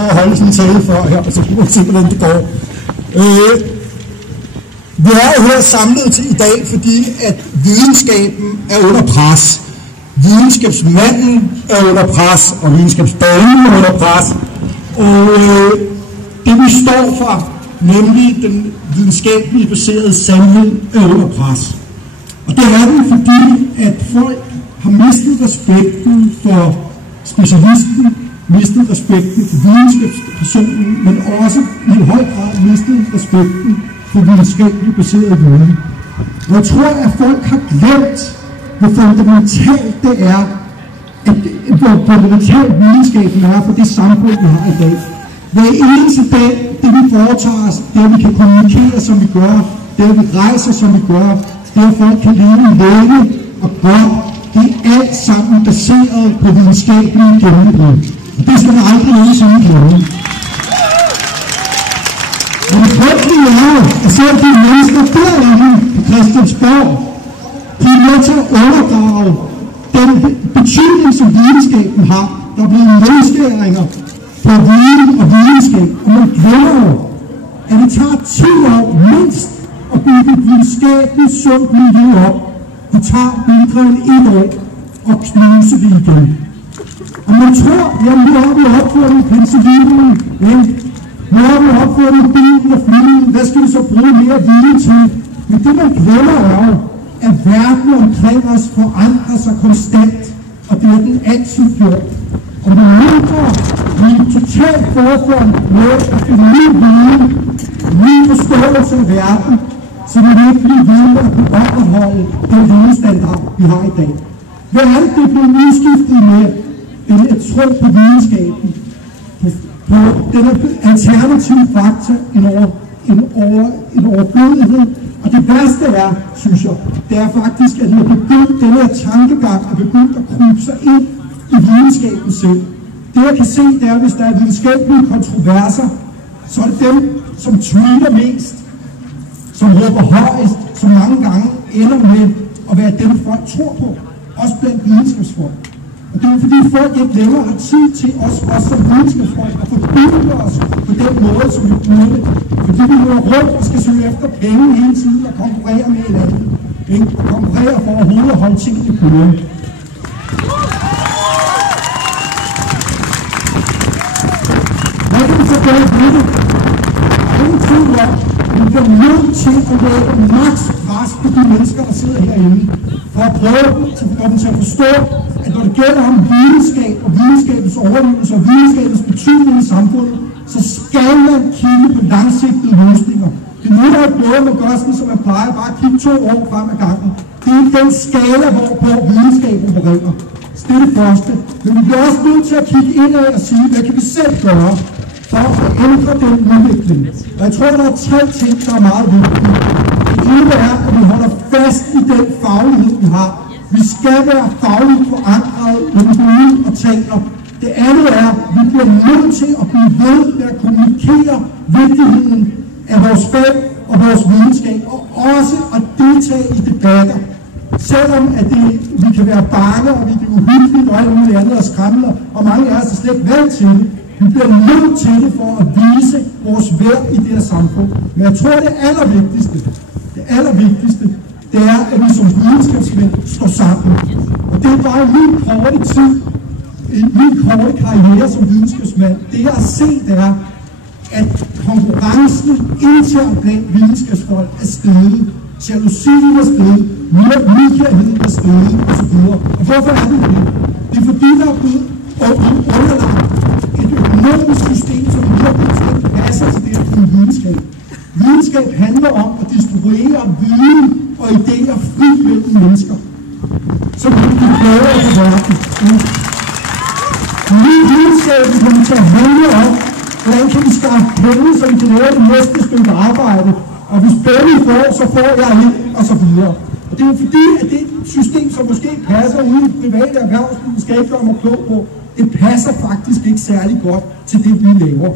for at holde sådan en tale før her, og så kunne man se, hvordan det går. Vi er jo her samlet til i dag, fordi at videnskaben er under pres. Videnskabsmanden er under pres, og videnskabsdamen er under pres. Og det vi står for, nemlig den videnskabeligt baserede sandhed, er under pres. Og det er den, fordi at folk har mistet respekten for specialisten, mistet respekten for videnskabspersonen, men også i høj grad mistet respekten for videnskabeligt baseret viden. Og jeg tror, at folk har glemt, hvor fundamentalt det er, hvor fundamentalt videnskaben er for det samfund, vi har i dag. Hver eneste dag, det vi foretager os, det vi kan kommunikere, som vi gør, det vi rejser, som vi gør, det at folk kan leve længe og godt, det er alt sammen baseret på videnskabelige gennembrud. Og det skal man aldrig nogensinde glemme. Og det frygtelige er jo, at selv de mennesker derinde på Christiansborg, de er med til at undergrave den betydning, som videnskaben har. Der er blevet nedskæringer på viden og videnskab, og man glemmer jo, at det tager 10 år mindst at bygge et videnskabeligt sundt miljø op. Det tager mindre end 1 år at knuse det igen. Og man tror, jamen nu har vi opfundet penicillinen, nu har vi opfundet bilen og flyet, hvad skal vi så bruge mere viden til? Men det man glemmer er jo, at verden omkring os forandrer sig konstant, og det er den altid gjort. Og med mindre vi er totalt forfærd med at finde ny viden, ny forståelse af verden, så vi vil ikke blive ved med at kunne opretholde den vidensstandard, vi har i dag. Hvad er det blevet udskiftet med? Et tryk på videnskaben, på den alternative faktor, en overflødighed. Og det værste er, synes jeg, det er faktisk, at den her tankegang er begyndt at krybe sig ind i videnskaben selv. Det jeg kan se, det er, hvis der er videnskabelige kontroverser, så er det dem, som tweeter mest, som råber højst, som mange gange ender med at være dem, folk tror på, også blandt videnskabsfolk. Og det er fordi folk ikke længere har tid til os som videnskabsfolk at forbyde os på den måde, som vi burde. Fordi vi løber rundt og skal søge efter penge hele tiden og konkurrere med hinanden. Og konkurrere for overhovedet at holde tingene kørende. Hvad kan vi så gøre ved det? Ingen tvivl om, vi bliver nødt til at lægge maks pres på de mennesker, der sidder herinde, for at prøve dem til at forstå, at når det gælder om videnskab og videnskabens overlevelse og videnskabens betydning i samfundet, så skal man kigge på langsigtede løsninger. Det nytter ikke noget, man gør sådan, som man plejer, bare at kigge 2 år frem ad gangen. Det er den skala, hvorpå videnskaben opererer. Det er det første. Men vi bliver også nødt til at kigge indad og sige, hvad kan vi selv gøre for at ændre den udvikling. Og jeg tror, der er 3 ting, der er meget vigtige. Det ene er, at vi holder fast i den faglighed, vi har. Vi skal være fagligt forankret, når vi går ud og taler. Det andet er, at vi bliver nødt til at blive ved med at kommunikere vigtigheden af vores fag og vores videnskab, og også at deltage i debatter. Selvom at vi kan være bange, og vi kan uhyggeligt og alt muligt andet og skræmmende, og mange af os er slet ikke vant til det. Vi bliver nødt til det for at vise vores værd i det her samfund. Men jeg tror, det allervigtigste, det er, at vi som videnskabsmænd står sammen. Og det er bare min korte karriere som videnskabsmand. Det jeg har set er, at konkurrencen internt blandt videnskabsfolk er steget. Jalousien er steget, nidkærheden er steget osv. Og hvorfor er det det? Det er fordi, der er blevet underlagt et økonomisk system, som virkelig passer til det at blive videnskab. Videnskab handler om at distribuere viden og idéer frit mellem mennesker, så vi kan blive klogere på verden. Min videnskab kommer til at handle om, hvordan kan vi skaffe penge, så vi kan lave det næste stykke arbejde. Og hvis penge får, så får jeg ind, og så videre. Og det er jo fordi, at det system, som måske passer ude i private erhvervsliv, skal ikke gøre mig klog på, det passer faktisk ikke særlig godt til det, vi laver.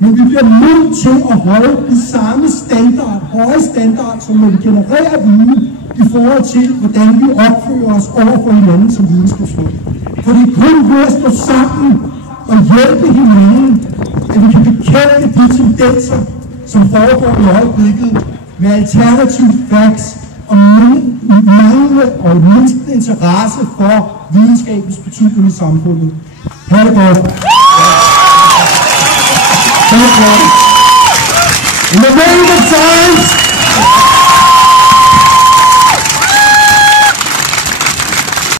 Men vi bliver nødt til at holde den samme standard, høje standard, som når vi genererer viden, i forhold til, hvordan vi opfører os over for hinanden som videnskabsfolk. For det er kun ved at stå sammen og hjælpe hinanden, at at vi kan bekæmpe de tendenser, som foregår i øjeblikket med alternative facts og manglende og mindste interesse for videnskabens betydning i samfundet. Ha' det godt. In the name of science,